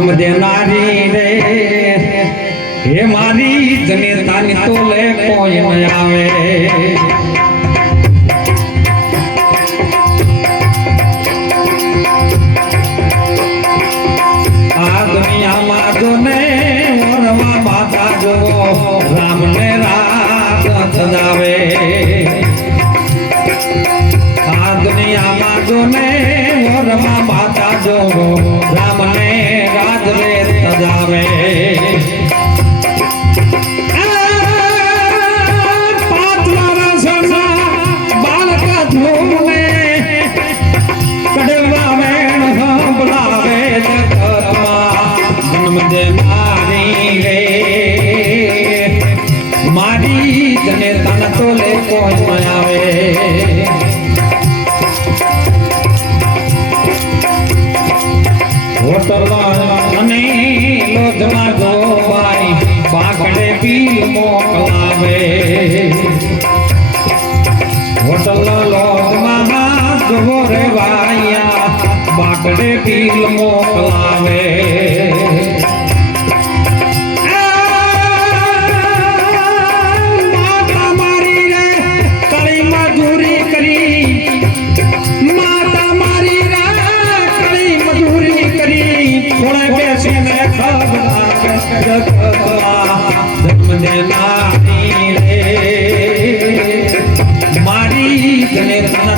જન્મ દેનારી રે. હે મારી જનેતાની તો લે કોઈ ન આવે. આ દુનિયામાં જો ને વરમાં માતા જો રામને રાત સજાવે આ દુનિયામાં જો માતા જો રામને ન આવે હોટલમાં અને લોધમાં જોવાય બાકડે બિલ મોકલાવે હોટલ મોકલાવે. મારી તન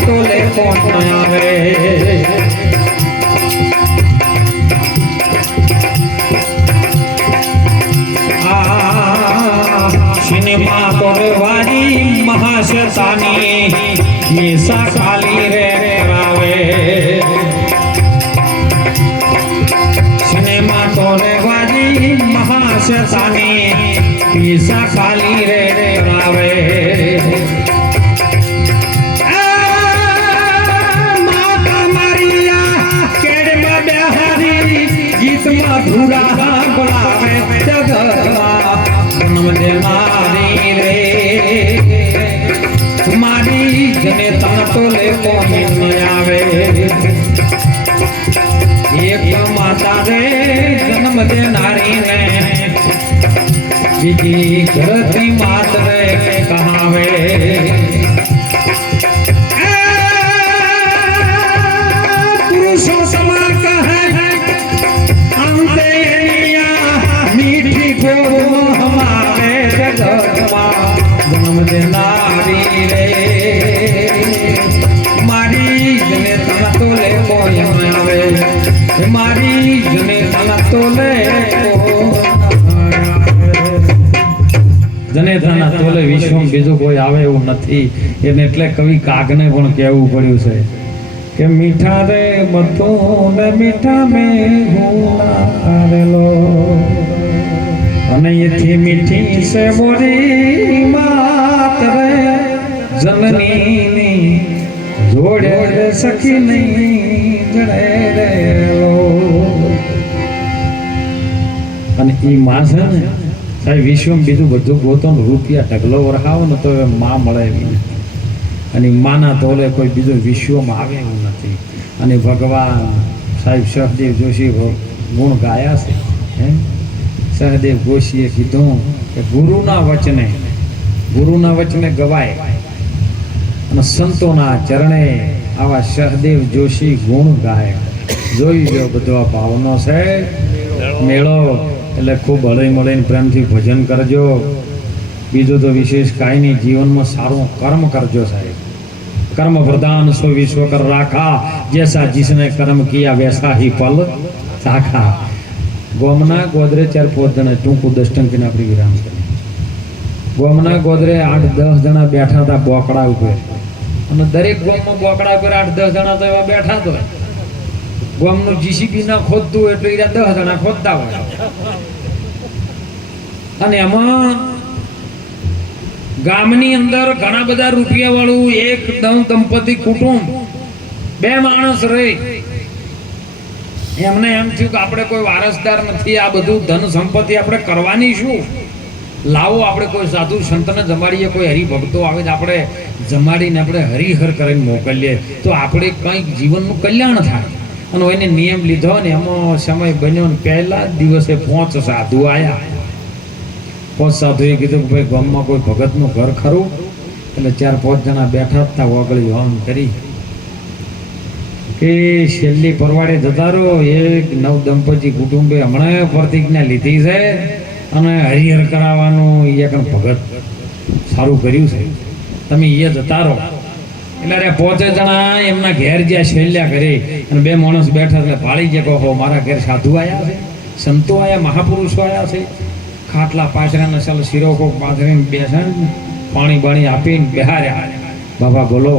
તો લે કોણ આવે મહાશતાની ખાલી રે મહાશતાની મીસા ખાલી રે આવે માતા મારિયા કેડમાં ગીતમાં ધુરા બોલાવે જન્મ દેનારી રે. મારી જને તણ તો લે કોઈ ન આવે. એક માતા રે જન્મ દેનારી ને બીજી ધરતી માત રે કહાવે જનેતાના તોલે વિશ્વમાં બીજું કોઈ આવે એવું નથી. એને એટલે કવિ કાગને પણ કહેવું પડ્યું છે. કે મીઠા રે બધું ને મીઠા મેં ગુનારેલો અને એથી મીઠી છે મોરી માત રે. જનનીની જોડે સખી નહીં જડે રેલો. અને એ માં છે ને સાહેબ, વિશ્વમાં બીજું બધું ગોતો રૂપિયા ઢગલો વરહાવો ને તો એ માં મળે એવી અને માના તોલે કોઈ બીજું વિશ્વમાં આવે એવું નથી. અને ભગવાન સાહેબ સહદેવ જોશી ગુણ ગાયા છે, હે? સહદેવ જોશીએ કીધું કે ગુરુના વચને ગુરુના વચને ગવાય. અને સંતોના ચરણે આવા સહદેવ જોશી ગુણ ગાય. જોઈ લો બધો આ ભાવનો છે. મેળો એટલે ખૂબ હળી મળીને પ્રેમથી ભજન કરજો. બીજું તો વિશેષ કાંઈ નહીં, જીવનમાં સારું કર્મ કરજો સાહેબ. કર્મ પ્રધાન સો વિશ્વ કર રાખા, જૈસા જીસને કર્મ કિયા વેસા હી ફલ સાખા ગોમના ગોદરે ચાર પાંચ જણા ટૂંકું દસ ટંકીને આપણી વિરામ કરીએ. ગોમના ગોદરે આઠ દસ જણા બેઠા હતા બોકડા ઉપર. અને દરેક ગોમમાં બોકડા ઉપર આઠ દસ જણા તો એવા બેઠા હતા ગોમનું જીસીબી ના ખોદતું એટલે એના દસ જણા ખોદતા હોય. અને એમાં ગામની અંદર ઘણા બધા રૂપિયા વાળું એક દંપતી કુટુંબ, બે માણસ રહે. એમને એમ થયું કે આપણે કોઈ વારસદાર નથી, આ બધું ધન સંપત્તિ આપણે કરવાની શું? લાવો આપણે કોઈ સાધુ સંતને જમાડીએ, કોઈ હરિભક્તો આવે આપણે જમાડીને આપણે હરિહર કરીને મોકલીએ. તો આપણે કંઈક જીવનનું કલ્યાણ થાય. અને એને નિયમ લીધો ને એમાં સમય બન્યો ને પહેલા દિવસે પાંચ સાધુ આયા. પાંચ સાધુએ કીધું કે ભાઈ ગામમાં કોઈ ભગતનું ઘર ખરું? એટલે ચાર પાંચ જણા બેઠા હતા વગળી હોમ કરી. કે છેલ્લી પરવાડે જતા રહો, એક નવ દંપતી કુટુંબે હમણાં પ્રતિજ્ઞા લીધી છે અને હરિહર કરાવવાનું એ ભગત સારું કર્યું છે. તમે એ જતા રહો. એટલે અરે પોતે જણા એમના ઘેર જ્યાં શૈલ્યા કરી અને બે માણસ બેઠા એટલે પાળી જે કહો મારા ઘેર સાધુ આવ્યા છે, સંતો આવ્યા મહાપુરુષો આવ્યા છે. ખાટલા પાછળના ચાલ શીરો કોક પાથરીને બેસે પાણી બાણી આપીને બેહાર્યા. બાબા બોલો,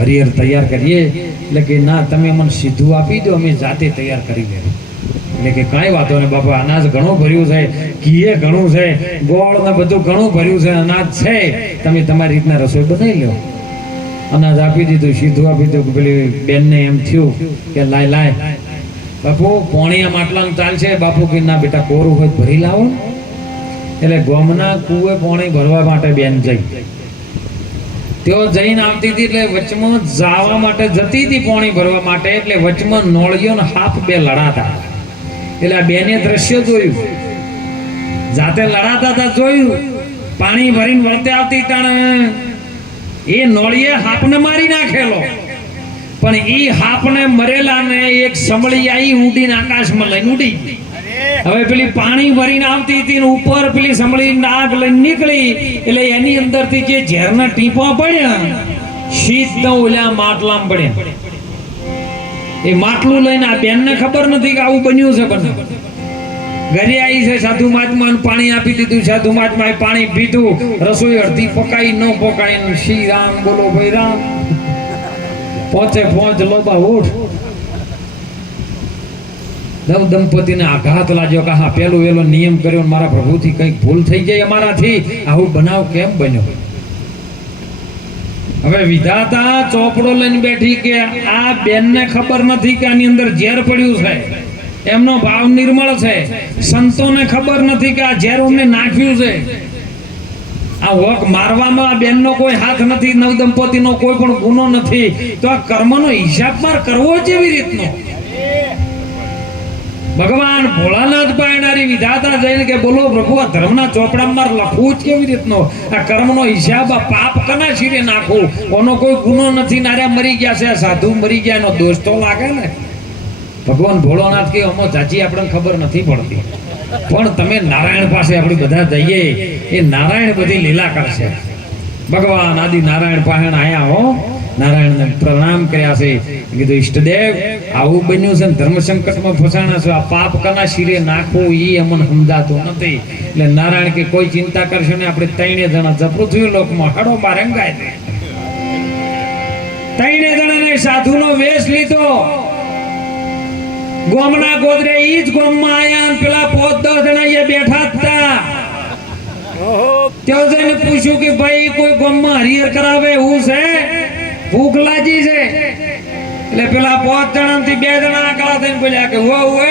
હરિહર તૈયાર કરીએ? એટલે કે ના, તમે મને સીધું આપી દો, અમે જાતે તૈયાર કરી દે એટલે કે કાંઈ વાંધો નહીં બાપા, અનાજ ઘણું ભર્યું છે, ઘીએ ઘણું છે, ગોળ ને બધું ઘણું ભર્યું છે, અનાજ છે. તમે તમારી રીતના રસોઈ બનાવી લો અનાજ આપી દીધું, સીધું આપી દીધું પેલી બેનને એમ થયું કે લાય લાય. બાપુ, પોણી આમ આટલાનું ચાલશે? બાપુ કે ના બેટા, કોરું હોય ભરી લાવો. એટલે ગોમના કુએ પોણી ભરવા માટે બેન જઈ. તેઓ જઈને આવતી હતી એટલે વચમાં જાવા માટે જતી હતી પોણી ભરવા માટે, એટલે વચમાં નોળિયો ને હાફ બે લડાતા. એટલે આ બેને દ્રશ્ય જોયું. જાતે લડાતા હતા જોયું. પાણી ભરીને વળતે આવતી તાણે એ નોળીએ હાપને મારી નાખેલો. પણ એ હાપને મરેલાને એક સમળી આવી ઉડીને આકાશમાં લઈને ઉડી હવે પેલી પાણી ભરીને આવતી હતી ને ઉપર પેલી સમળી નાગ લઈને નીકળી, એટલે એની અંદરથી જે ઝેરના ટીપા પડ્યા, સીધા ઓલા માટલામાં પડ્યા. એ માટલું લઈને આ બેનને ખબર નથી કે આવું બન્યું છે પણ ઘરે આવી છે, સાધુ મહાત્મા પાણી આપી દીધું, સાધુ મહાત્માએ પાણી પીધું, રસોઈ અડધી પકાઈ, ન પકાઈ શ્રી રામ બોલો, ભાઈ રામ. પહોંચે પહોંચ લોબા ઉઠ. નવ દંપતીને આઘાત લાગ્યો કે હા પેલું વેલો નિયમ કર્યો મારા પ્રભુથી કંઈક ભૂલ થઈ ગઈ અમારાથી. આવું બનાવ કેમ બન્યો? હવે વિધાતા ચોપડો લઈને બેઠી કે, આ બેનને ખબર નથી કે આની અંદર ઝેર પડ્યું છે. એમનો ભાવ નિર્મળ છે. સંતોને ખબર નથી કે આ ઝેર નાખ્યું છે. આ વોક મારવામાં આ બેનનો કોઈ હાથ નથી, નવ દંપતીનો કોઈ પણ ગુનો નથી. તો આ કર્મનો હિસાબ માર કરવો જેવી રીતનો? ભગવાન ભોળાનાથ પાયણારી વિધાતા જઈને કે બોલો, પ્રભુ, આ ધર્મના ચોપડામાં લખવું જ કેવી રીતનો? આ કર્મનો હિસાબ આ પાપ કના શીરે નાખવું? કોનો કોઈ ગુનો નથી, નાર્યા મરી ગયા છે સાધુ મરી ગયા, એનો દોષ તો લાગે ને. ભગવાન ભોળોનાથ કે અમો ચાચી આપણને ખબર નથી પડતી. પણ તમે નારાયણ પાસે આપણે બધા જઈએ, એ નારાયણ બધી લીલા કરશે. ભગવાન આદિ નારાયણ પાસે આયા હો. નારાયણને પ્રણામ કર્યા છે. કીધું, ઈષ્ટદેવ, આવું બન્યું છે ધર્મ સંકટમાં ફસાણા છો. આ પાપ કના શિરે નાખવું એ અમને સમજાતું નથી. એટલે નારાયણ કે, કોઈ ચિંતા કરશો ને આપણે ત્રણે જણા જપૃથ્વી લોકમાં હડો બાર રંગાય ત્રણે જણાને સાધુનો વેશ લીધો. ગોમના ગોદરે ઈ જ ગોમમાં આયા અને પેલા પોત દસ જણા અહીંયા બેઠા હતા ત્યાં જઈને પૂછ્યું કે ભાઈ કોઈ ગોમમાં હરિયર કરાવે એવું છે? ભૂખ લાગી છે. એટલે પેલા પોત જણા થી બે જણા આકડા થઈને બોલ્યા કે હો હો.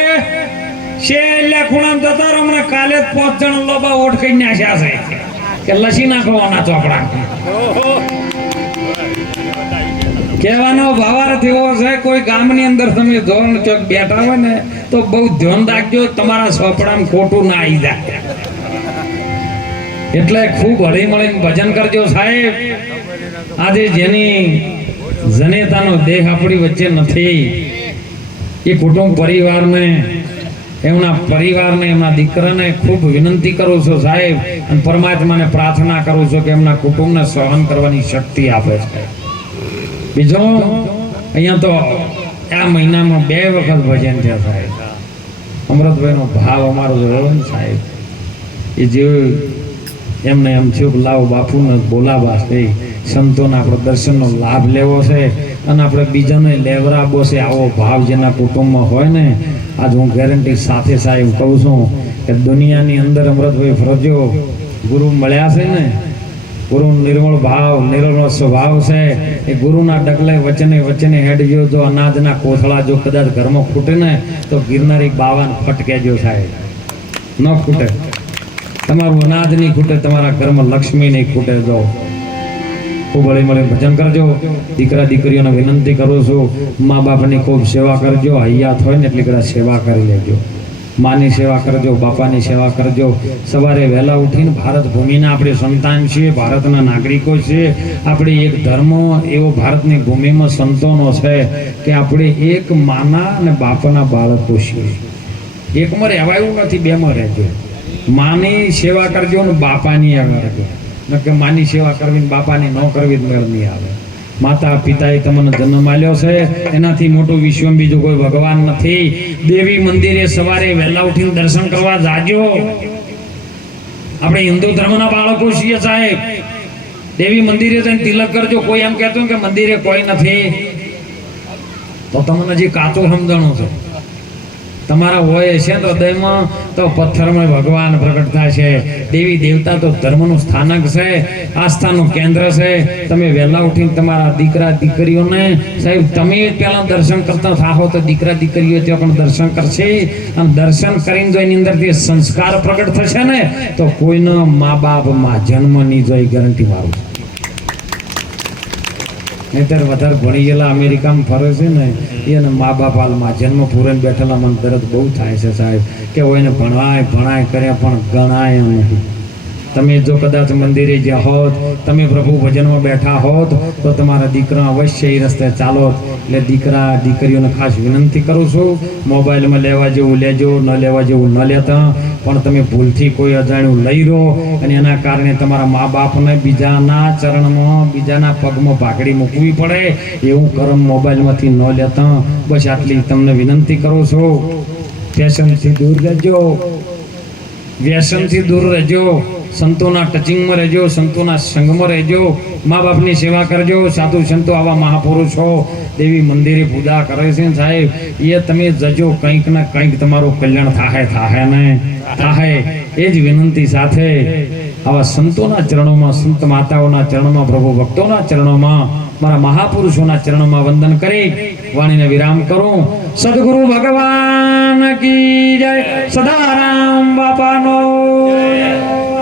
છે એટલે ખૂણામ જતા રહો હમણાં કાલે જ પોત જણા લોબા ઓઠ કરી નાખ્યા છે. કે લસી નાખવાના ચોપડા. કહેવાનો ભાવાર્થ એવો છે, કોઈ ગામની અંદર તમે ધોરણ ચોક બેઠા હોય ને, તો બહુ ધ્યાન રાખજો, તમારા સોપડામાં ખોટું ના આવી જાય. એટલે ખૂબ હળી મળીને ભજન કરજો સાહેબ. આજે જેની જનેતાનો દેહ આપણી વચ્ચે નથી, એ કુટુંબ પરિવારને, એમના પરિવારને, એમના દીકરાને ખૂબ વિનંતી કરું છું સાહેબ. અને પરમાત્માને પ્રાર્થના કરું છું કે એમના કુટુંબને સહન કરવાની શક્તિ આપે છે. બીજો, અહીંયા તો આ મહિનામાં બે વખત ભજન થયા સાહેબ અમૃતભાઈનો ભાવ અમારો જોયો ને સાહેબ એ જે એમને એમ થયું કે લાવો બાપુને બોલાવા છે. સંતોના આપણો દર્શનનો લાભ લેવો છે અને આપણે બીજાને લેવરાવો છે. આવો ભાવ જેના કુટુંબમાં હોય ને, આજ હું ગેરંટી સાથે સાહેબ કહું છું કે દુનિયાની અંદર અમૃતભાઈ ફરજો ગુરુ મળ્યા છે ને ગુરુ નિર્મળ ભાવ, નિર્મળ સ્વભાવ છે. એ ગુરુના ડગલે વચને વચને હેડજો જો અનાજના કોથળા જો કદાચ ઘરમાં ખૂટે ને, તો ગિરનારી બાવાને ફટકે જો સાહેબ. ન ખૂટે. તમારું અનાજ નહીં ખૂટે, તમારા ઘરમાં લક્ષ્મી નહીં ખૂટે. જો ખૂબ હળી મળી ભજન કરજો. દીકરા દીકરીઓને વિનંતી કરું છું, મા બાપની ખૂબ સેવા કરજો. હૈયા હોય ને એટલી કદાચ સેવા કરી લેજો. માની સેવા કરજો, બાપાની સેવા કરજો. સવારે વહેલા ઉઠીને ભારત ભૂમિના આપણે સંતાન છીએ, ભારતના નાગરિકો છીએ. આપણે એક ધર્મ, એવો ભારતની ભૂમિમાં સંતોનો છે કે આપણે એક માના અને બાપાના બાળકો છીએ. એકમાં રહેવાયું નથી બેમાં રહેજો માની સેવા કરજો ને બાપાની આગળ રહેજો ન કે માની સેવા કરવી બાપાની ન કરવી મેળ નહીં આવે. માતા પિતાએ તમને જન્મ આલ્યો છે. એનાથી મોટું વિશ્વ બીજું કોઈ ભગવાન નથી. દેવી મંદિરે સવારે વહેલા ઉઠીને દર્શન કરવા જાજો. આપણે હિન્દુ ધર્મના બાળકો છીએ સાહેબ. દેવી મંદિરે જઈને તિલક કરજો. કોઈ એમ કહેતું કે મંદિરે કોઈ નથી. તો તમને હજી કાચો સમજણો છે. તમારા હોય છે તો તો પથ્થરમાં ભગવાન પ્રગટ થાય છે. દેવી દેવતા તો ધર્મનું સ્થાનક છે, આસ્થાનું કેન્દ્ર છે. તમે વહેલા ઉઠીને તમારા દીકરા દીકરીઓને, સાહેબ, તમે પહેલા દર્શન કરતા થાહો તો દીકરા દીકરીઓ ત્યાં પણ દર્શન કરશે. અને દર્શન કરીને જો એની અંદરથી સંસ્કાર પ્રગટ થશે ને, તો કોઈનો મા બાપમાં જન્મ નહીં જોઈ ગેરંટી મારું. નહીતર વધારે ભણી ગયેલા અમેરિકામાં ફરે છે ને એને મા બાપ હાલમાં જન્મ પૂરણ બેઠેલા, મને દર્દ બહુ થાય છે સાહેબ, કે હોય એને ભણવાય ભણાય કર્યા પણ ગણાય એમ તમે જો કદાચ મંદિરે જ્યાં હોત, તમે પ્રભુ ભજનમાં બેઠા હોત, તો તમારા દીકરા અવશ્ય એ રસ્તે ચાલો એટલે દીકરા, દીકરીઓને ખાસ વિનંતી કરું છું, મોબાઈલમાં લેવા જેવું લેજો, ન લેવા જેવું ન લેતા. પણ તમે ભૂલથી કોઈ અજાણ્યું લઈ રહો અને એના કારણે તમારા મા બાપને બીજાના ચરણમાં, બીજાના પગમાં ભાગડી મૂકવી પડે. એવું કર્મ મોબાઈલમાંથી ન લેતા. બસ આટલી તમને વિનંતી કરું છું. ફેશનથી દૂર રહેજો. વ્યસનથી દૂર રહેજો. સંતોના ટચિંગમાં રહેજો, સંતોના સંઘમાં રહેજો મા બાપની સેવા કરજો, સાધુ સંતો આવા મહાપુરુષો, દેવી મંદિરે પૂજા કરે છે સાહેબ, એ તમે જજો, કંઈક ને કંઈક તમારું કલ્યાણ થાય થાહે ને થાય એ જ વિનંતી સાથે આવા સંતોના ચરણોમાં, સંત માતાઓના ચરણોમાં, પ્રભુ ભક્તોના ચરણોમાં, મારા મહાપુરુષોના ચરણોમાં વંદન કરી, વાણીને વિરામ કરું સદગુરુ ભગવાન કી જય, સદારામ બાપાનો.